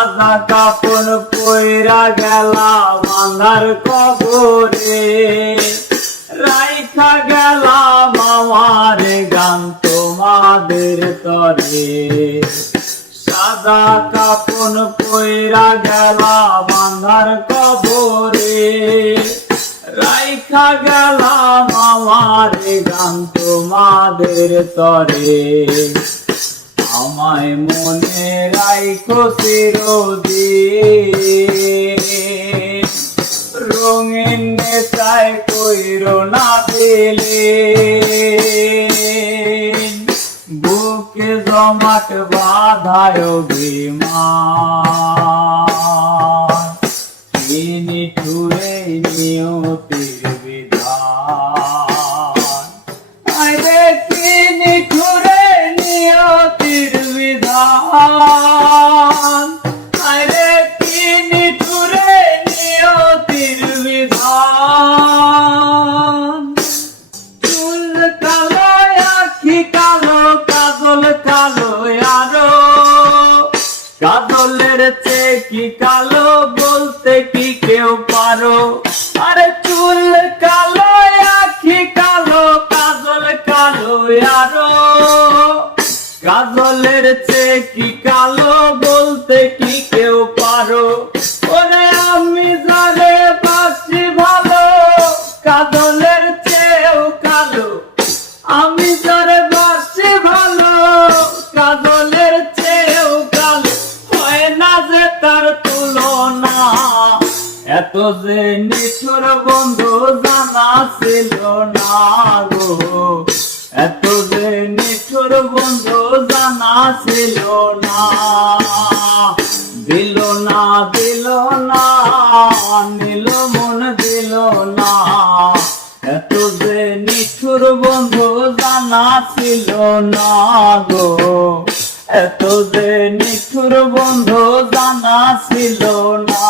সাদা কাপড় পইরা গেলাম আন্ধার কবরে, রাইখা গেলাম আমার গান তোমাদের তরে। সাদা কাপড় পইরা গেলাম আন্ধার কবরে, রাইখা গেলাম আমার গান তোমাদের তরে। আমায় মনে রাইখো চিরদিন, রঙিন নেশায় কইরো না দিলে, বুকে জমাট বাঁধায় অভিমান, কি নিঠুরে নিয়তির বিধান। আরে কি নিঠুরে নিয়তির বিধান, আরে কি নিঠুরে নিয়তির বিধান। চুল কালো আখি কালো কাজল কালো আরো, কাজলের চেয়ে কি কালো বলতে কি কেউ পারো। আরে চুল কালো আখি কালো কাজল কালো আরো, কাজলের চেয়ে কি কালো বলতে কি কেউ পারো। ওরে আমি যারে বাসি ভালো কাজলের চেয়েও কালো, আমি যারে বাসি ভালো কাজলের চেয়েও কালো, হয় না যে তার তুলনা। এত যে নিঠুর বন্ধু জানা ছিল না গো, এত যে নিঠুর বন্ধু জানা ছিল না। দিল না দিল না নিল মন দিল না, এত যে নিঠুর বন্ধু জানা ছিল না গো, এত যে নিঠুর বন্ধু জানা ছিল না।